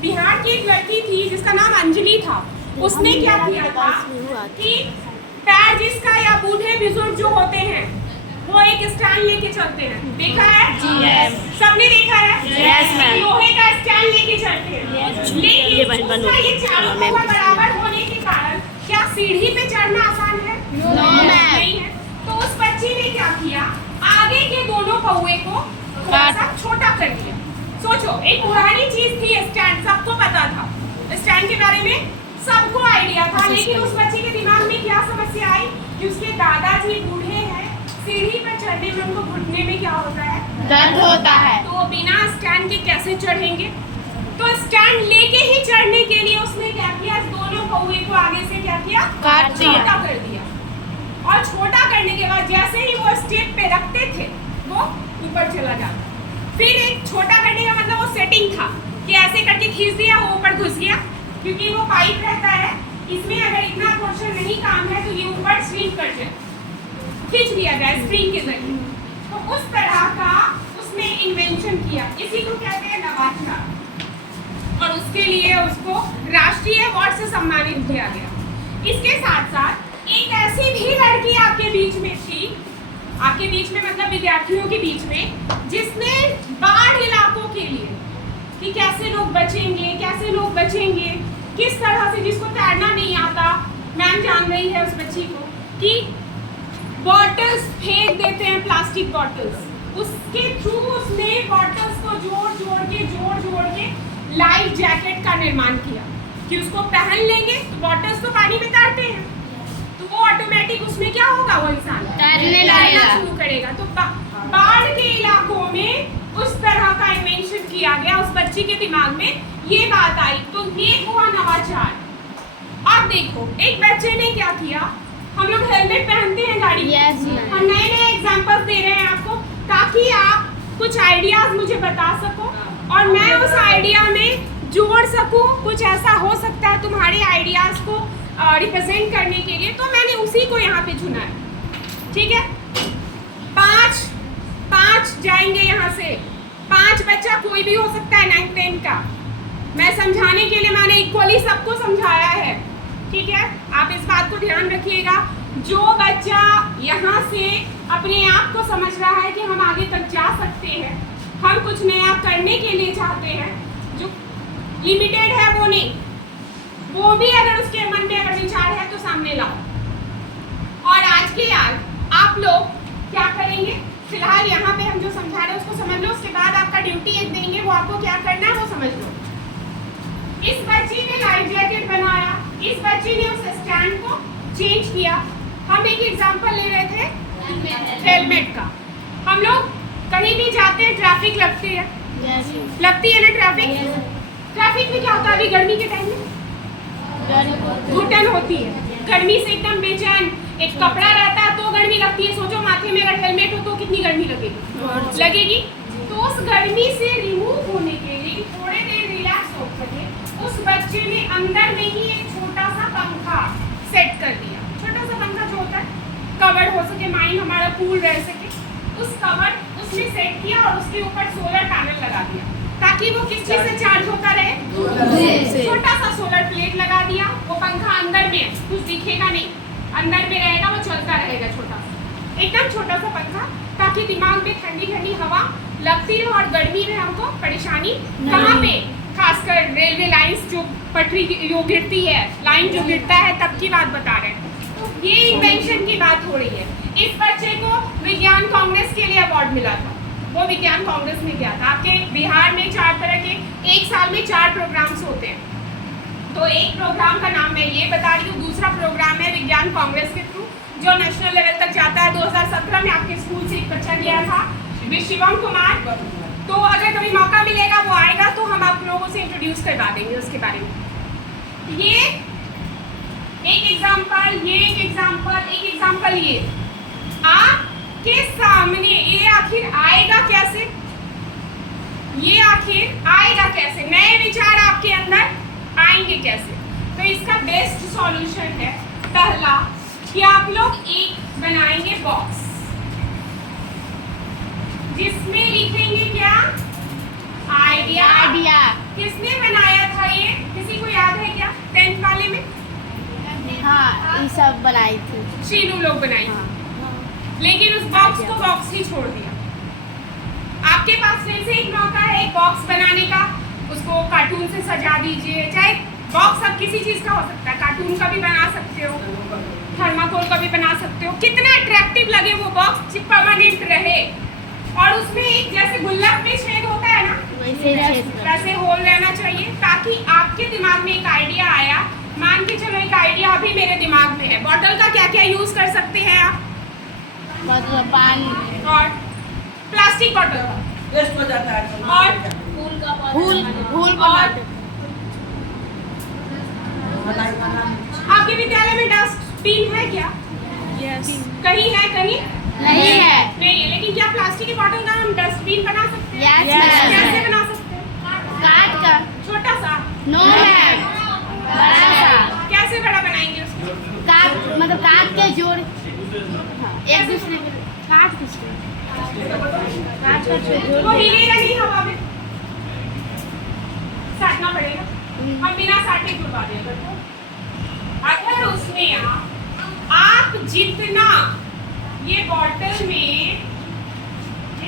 बिहार की एक लड़की थी जिसका नाम अंजलि था। उसने क्या किया था कि पैर जिसका या बूढ़े बुजुर्ग जो होते हैं वो एक स्टैंड लेके चलते हैं। देखा है? Yes. सबने देखा है? Yes, ma'am. लोहे का स्टैंड लेके चलते हैं। लेकिन उसका ये चारों पौवा बराबर होने के कारण क्या सीढ़ी पे चढ़ना आसान है? नहीं है। तो उस बच्ची ने क्या किया, आगे के दोनों पौवे को थोड़ा सा छोटा कर दिया। सोचो, एक पुरानी चीज थी स्टैंड, सबको पता था स्टैंड के बारे में, सबको आइडिया था, लेकिन उस बच्ची के दिमाग में क्या समस्या आई कि उसके दादाजी बूढ़े हैं, सीढ़ी पर चढ़ने में उनको घुटने में क्या होता है, दर्द होता है। तो बिना स्टैंड के कैसे चढ़ेंगे? तो स्टैंड लेके ही चढ़ने के लिए उसने क्या किया, दोनों पौवे को आगे से क्या किया, काट दिया, छोटा कर दिया। और छोटा करने के बाद जैसे ही वो स्टेप पे रखते थे वो ऊपर चला जाता। फिर एक छोटा करने का मतलब वो सेटिंग था कि ऐसे करके खींच दिया, वो ऊपर घुस गया, क्योंकि वो पाइप रहता है इसमें, अगर इतना पोर्शन नहीं काम है तो ये ऊपर स्विंग कर जाए, खींच दिया जाए स्प्रिंग के जरिए। तो उस तरह का उसने इन्वेंशन किया, इसी को कहते हैं नवाचार, और उसके लिए उसको राष्ट्रीय अवार्ड से सम्मानित किया गया। इसके साथ साथ एक ऐसी भी लड़की आपके बीच में थी, आपके बीच में मतलब विद्यार्थियों के बीच में, जिसने बाढ़ इलाकों के लिए कि कैसे लोग बचेंगे, किस तरह से, जिसको तैरना नहीं आता, मैम जान रही है उस बच्ची को कि बॉटल्स फेंक देते हैं, प्लास्टिक बॉटल्स, उसके थ्रू उसने बॉटल्स को जोड़ के लाइफ जैकेट का निर्माण किया कि उसको पहन लेंगे तो बॉटल्स तो पानी में तैरते हैं, तो वो ऑटोमेटिक उसमें क्या होगा, वो इंसान तैरना शुरू करेगा। तो बाढ़ के इलाकों में उस तरह का इन्वेंशन किया गया, उस बच्ची के दिमाग में ये बात आई, तो ये हुआ नवाचार। अब देखो, एक बच्चे ने क्या किया, हम लोग हेलमेट पहनते हैं गाड़ी में, Yes, हम नए एग्जांपल्स दे रहे हैं आपको ताकि आप कुछ आइडियाज मुझे बता सको और मैं उस आइडिया में जोड़ सकूं, कुछ ऐसा हो सकता है तुम्हारे आइडियाज को रिप्रेजेंट करने के लिए, तो मैंने उसी को यहाँ पे चुना है। ठीक है, पांच जाएंगे यहाँ से, 5 बच्चा कोई भी हो सकता है 9th 10th का, मैं समझाने के लिए मैंने इक्वली सबको समझाया है। ठीक है, आप इस बात को ध्यान रखिएगा, जो बच्चा यहाँ से अपने आप को समझ रहा है कि हम आगे तक जा सकते हैं, हम कुछ नया करने के लिए चाहते हैं, जो लिमिटेड है वो नहीं, वो भी अगर उसके मन में अगर विचार है तो सामने लाओ। और आज के आज आप लोग क्या करेंगे, फिलहाल यहाँ पे हम जो समझा रहे हैं उसको समझ लो, उसके बाद आपका ड्यूटी एक देंगे, वो आपको क्या करना है वो समझ लो। इस बच्ची ने लाइफ जैकेट बनाया, इस बच्ची ने उस स्टैंड को चेंज किया। हम एक एग्जांपल ले रहे थे हेलमेट का। हम लोग कहीं भी जाते हैं, ट्रैफिक लगती है ना, ट्रैफिक में क्या होता है, अभी गर्मी के टाइम में घुटन होती है, गर्मी से एकदम बेचैन, एक कपड़ा रहता है तो गर्मी लगती है, सोचो माथे में अगर हेलमेट हो तो कितनी गर्मी लगेगी। तो उस गर्मी से रिमूव होने के लिए, थोड़े देर रिलैक्स हो सके, उस बच्चे ने अंदर में ही एक छोटा सा पंखा सेट कर दिया। छोटा सा पंखा जो होता है, कवर्ड हो सके, माइंड हमारा कूल रह सके, उस कवर्ड उसने सेट किया और उसके ऊपर सोलर पैनल लगा दिया ताकि वो किस चीज से चार्ज होता रहे, छोटा सा सोलर प्लेट लगा दिया। वो पंखा अंदर में, कुछ दिखेगा नहीं, अंदर में रहेगा, वो चलता रहेगा, एकदम छोटा सा पंखा, ताकि दिमाग में ठंडी ठंडी हवा लगती रहे और गर्मी में हमको परेशानी कहाँ पे, खासकर रेलवे लाइंस जो पटरी जो गिरती है, लाइन जो गिरता है तब की बात बता रहे हैं। तो ये इन्वेंशन की बात हो रही है। इस बच्चे को विज्ञान कांग्रेस के लिए अवार्ड मिला था, वो विज्ञान कांग्रेस में किया था। आपके बिहार में 4 तरह के, एक साल में 4 प्रोग्राम्स होते हैं, तो एक प्रोग्राम का नाम मैं ये बता रही हूँ, दूसरा प्रोग्राम है विज्ञान कांग्रेस के थ्रू जो नेशनल लेवल तक जाता है। 2017 में आपके स्कूल से एक बच्चा गया था, शिवम कुमार, तो अगर कभी मौका मिलेगा वो आएगा तो हम आप लोगों से इंट्रोड्यूस करवा देंगे उसके बारे में। ये एक एग्जाम्पल ये आपके सामने, ये आखिर आएगा कैसे, नए विचार आपके अंदर आएंगे कैसे? तो इसका बेस्ट सॉल्यूशन है पहला कि आप लोग एक बनाएंगे बॉक्स जिसमें लिखेंगे क्या, आइडिया। किसने बनाया था सब बनाई थी। शीनू लोग बनाई हाँ। लेकिन उस बॉक्स को बॉक्स ही छोड़ दिया। आपके पास फिर से एक मौका है एक बॉक्स बनाने का, उसको कार्टून से सजा दीजिए। चाहे बॉक्स अब किसी चीज़ का हो सकता है, कार्टून का भी बना सकते हो, थर्माकोल का भी बना सकते हो। कितना अट्रैक्टिव लगे वो बॉक्स, परमानेंट रहे। और उसमें एक जैसे गुल्लक में छेद होता है ना, वैसे होल रहना चाहिए, ताकि आपके दिमाग में एक आइडिया आया। मान के चलो एक आइडिया अभी मेरे दिमाग में है, बॉटल का क्या क्या यूज़ कर सकते हैं आप? मतलब पानी और प्लास्टिक बॉटल वेस्ट हो जाता है और फूल और आपके विद्यालय में डस्टबिन है क्या? कहीं है कहीं नहीं है। नहीं है, लेकिन क्या प्लास्टिक की बॉटल का हम डस्टबिन बना सकते हैं? Yes, ma'am. कैसे बना सकते हैं? काट का छोटा सा? नो मैम, बड़ा सा कैसे बड़ा बनाएंगे उसको? काट मतलब काट के जोड़ एक दूसरे को काट के जोड़ वो हिलेगा नहीं हवा में, साटना पड़ेगा। हम बिना साटे खुलवा देंगे। अगर उसमें आप जितना ये बॉटल में,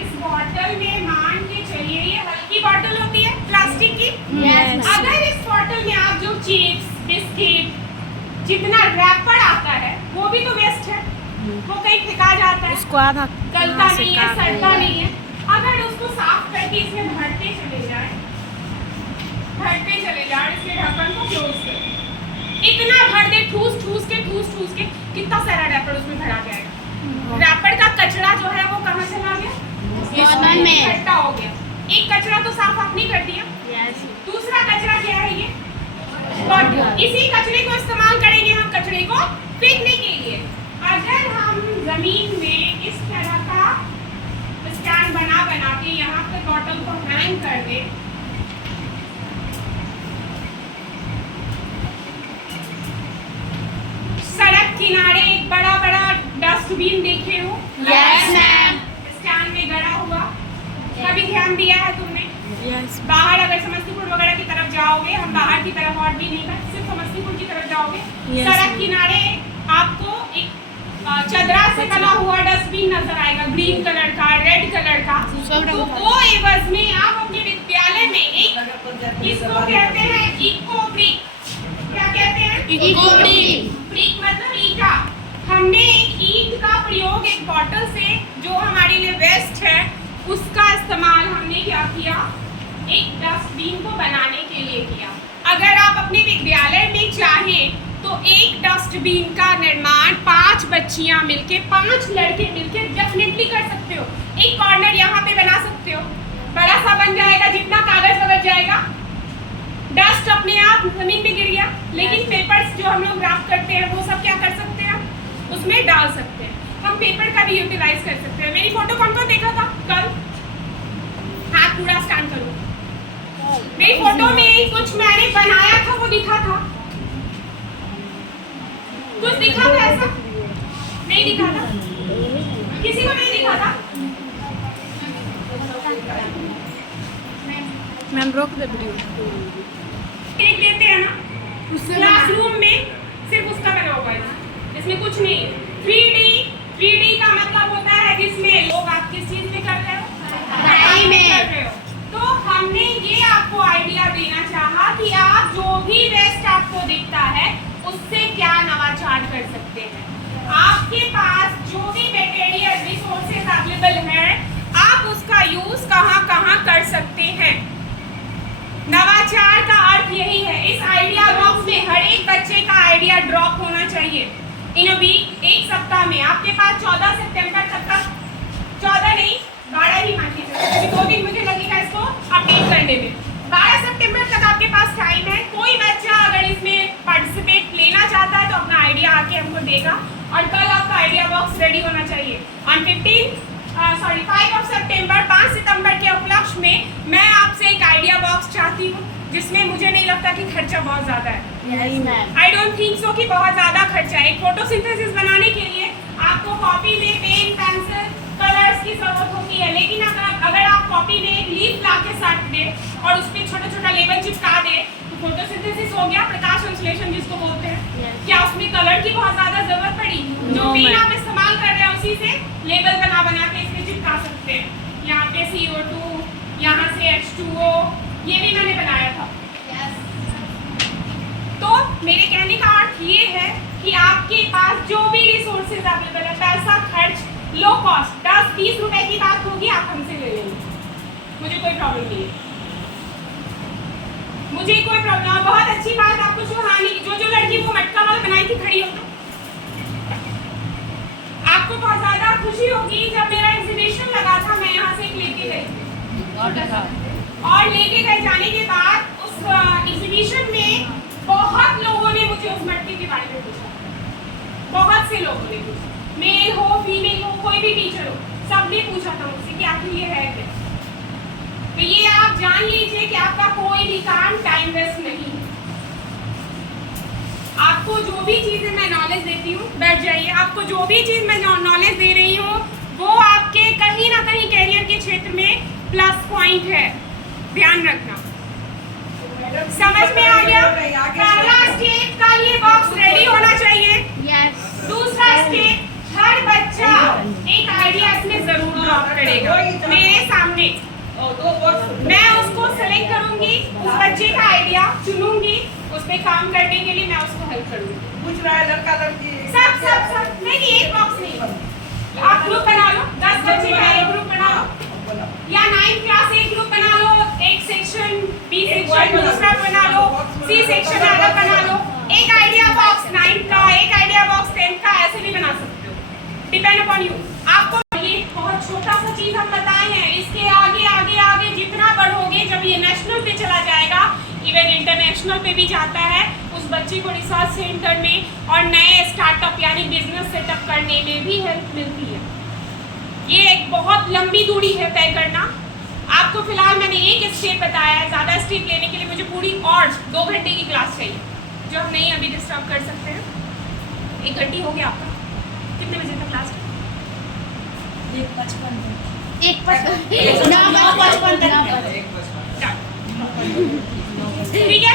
इस बॉटल में मान के चलिए ये हल्की बॉटल होती है प्लास्टिक की, अगर इस बॉटल में आप जो चिप्स बिस्किट जितना रैपर आता है वो भी तो वेस्ट है, वो कहीं फेंका जाता है, उसको आधा गलता नहीं है, सड़ता नहीं है। अगर उसको साफ करके इसमें भरते चले जाए, इसके ढक्कन को क्लोज कर, इतना भर दे ठूस ठूस के कितना सारा रैपर उसमें भरा जाएगा। रैपर का कचरा जो है वो कहाँ चला गया? बॉटल में इकट्ठा हो गया। एक कचरा तो साफ आपने कर दिया, दूसरा कचरा क्या है ये? बॉटल। इसी कचरे को इस्तेमाल करेंगे हम कचरे को फेंकने के लिए। अगर हम जमीन में इस तरह का स्टैंड बना के यहाँ पे बॉटल को हैंग कर दे, सड़क किनारे एक बड़ा डस्टबिन देखे हो? Yes ma'am. स्टैंड में गड़ा हुआ, कभी ध्यान दिया है तुमने? यस। बाहर अगर समस्तीपुर वगैरह की तरफ जाओगे, हम बाहर की तरफ और भी नहीं है, सिर्फ समस्तीपुर की तरफ जाओगे, सड़क किनारे आपको एक चदरा से बना हुआ डस्टबिन नजर आएगा, ग्रीन कलर का, रेड कलर का। तो वो एवज में आप अपने विद्यालय में एक, इसको कहते हैं इको ब्रिक। क्या कहते हैं? Eco brick. ब्रिक मतलब ईंटा। हमने एक ईंट का प्रयोग एक बॉटल से जो हमारे लिए वेस्ट है उसका इस्तेमाल हमने क्या किया? एक डस्टबिन को बनाने के लिए किया। अगर आप अपने विद्यालय में चाहें तो एक डस्टबिन का निर्माण 5 बच्चियां मिलके, 5 लड़के मिलके डेफिनेटली कर सकते हो। एक कॉर्नर यहाँ पे बना सकते हो, बड़ा सा बन जाएगा, जितना कागज बगल जाएगा, डस्ट अपने आप जमीन में गिर गया। लेकिन पेपर्स जो हम लोग ग्राफ करते हैं वो सब क्या कर सकते हैं? उसमें डाल सकते हैं। हम पेपर का भी यूटिलाइज कर सकते हैं। मेरी फोटो कौन कौन देखा था कल? हाथ पूरा स्टैंड करो। मेरी फोटो में कुछ मैंने बनाया था वो दिखा था? कुछ दिखा था ऐसा? नहीं दिखा था? किसी को नहीं दिखा था? मैम रोक दे वीडियो। देख लेते हैं ना, क्लासरूम में सिर्फ उसका बना हुआ है, इसमें कुछ नहीं है। 3D का मतलब होता है जिसमें लोग आप किस चीज में कर रहे हो? पढ़ाई में कर रहे हो। तो हमने ये आपको आइडिया देना चाहा कि आप जो भी वेस्ट आपको दिखता है उससे क्या नवाचार कर सकते हैं। आपके पास जो भी मटेरियल रिसोर्सेज अवेलेबल है आप उसका यूज कहाँ कर सकते हैं। नवाचार का अर्थ यही है। इस आइडिया बॉक्स में हर एक बच्चे का आइडिया ड्रॉप होना चाहिए। इन अभी एक सप्ताह में आपके पास 14 सितंबर तक 14 नहीं 12 ही मान लीजिए, 2 दिन मुझे लगेगा इसको अपडेट करने में। 12 सितंबर तक आपके पास टाइम है। कोई बच्चा अगर इसमें पार्टिसिपेट लेना चाहता है तो अपना आइडिया आके हमको देगा और कल आपका आइडिया बॉक्स रेडी होना चाहिए। ऑन 5 सितंबर 5 सितंबर के उपलक्ष्य में मैं आपसे एक आइडिया बॉक्स चाहती हूँ जिसमें मुझे नहीं लगता कि खर्चा बहुत ज़्यादा है। आई डोंट थिंक सो कि बहुत ज़्यादा खर्चा है। एक फोटोसिंथेसिस बनाने के लिए आपको कॉपी में पेन पेंसिल कलर्स की जरूरत होती है, लेकिन अगर आप कॉपी में एक लीफ ला के साट दे और उस पर छोटा छोटा लेबल चिपका दे तो फोटोसिंथेसिस हो गया, प्रकाश ट्रांसलेशन जिसको बोलते हैं, Yes. क्या उसमें कलर की बहुत ज्यादा जरूरत पड़ी? जो No, पेन ma'am. आप इस्तेमाल कर रहे हैं उसी से लेबल बना बना के इसमें चिपका सकते हैं। यहाँ पे CO2, यहाँ से H2O, ये भी मैंने बनाया था। तो मेरे कहने का अर्थ ये है कि आपके पास जो भी रिसोर्सेज अवेलेबल है, पैसा खर्च लो कॉस्ट, 10-20 रुपए की बात होगी, आप हमसे ले लेंगे, मुझे कोई प्रॉब्लम नहीं है, मुझे कोई प्रॉब्लम। बहुत अच्छी बात आपको सुहानी, जो लड़की वो मटका वाला बनाई थी खड़ी हो, तो आपको बहुत ज्यादा खुशी होगी जब मेरा एग्जीबिशन लगा था, मैं यहाँ से एक लेके गई थी और लेके गए जाने के बाद उस एग्जीबिशन में बहुत लोगों ने मुझे उस मटके के बारे में पूछा, बहुत से लोगों ने पूछा, मेल हो फीमेल हो कोई भी टीचर हो, सबने पूछा था मुझसे कि आखिर ये है क्या। तो ये आप जान लीजिए कि आपका कोई भी काम टाइम वेस्ट नहीं है। आपको जो भी चीज़ें मैं नॉलेज देती हूँ, बैठ जाइए, आपको जो भी चीज़ मैं नॉलेज दे रही हूँ वो आपके कहीं ना कहीं कैरियर के क्षेत्र में प्लस पॉइंट है, ध्यान रखना। समझ में आ गया? पहला स्टेप का ये बॉक्स रेडी होना चाहिए। Yes. दूसरा स्टेप, हर बच्चा एक आइडिया इसमें जरूर ड्रॉप करेगा मेरे सामने, मैं उसको सेलेक्ट करूंगी, उस बच्चे का आइडिया चुनूंगी, उस पे काम करने के लिए मैं उसको हेल्प करूंगी। पूछ रहा है लड़का लड़की सब नहीं, एक बॉक्स नहीं, आप ग्रुप बना लो, 10 बच्चे का एक ग्रुप बना लो, या 9th क्लास एक ग्रुप बना लो, एक सेक्शन बी सेक्शन दूसरा बना लो, सी सेक्शन अलग बना लो, एक आइडिया बॉक्स 9th का, एक आइडिया बॉक्स 10th का, ऐसे भी बना सकते हो, डिपेंड अपॉन यू। आपको ये बहुत छोटा सा चीज हम बताए हैं, इसके आगे आगे आगे जितना बढ़ोगे, जब ये नेशनल पे चला जाएगा, इवन इंटरनेशनल पे भी जाता है, उस बच्चे को रिसर्च सेंटर में और नए स्टार्टअप यानी बिजनेस सेटअप करने में भी हेल्प मिलती है। ये एक बहुत लंबी दूरी है तय करना। आपको फिलहाल मैंने एक स्टेप बताया है, ज़्यादा स्टेप लेने के लिए मुझे पूरी और 2 घंटे की क्लास चाहिए, जो हम नहीं अभी डिस्टर्ब कर सकते हैं। 1 घंटे हो गया आपका, कितने बजे तक क्लास? 1:55 ठीक है,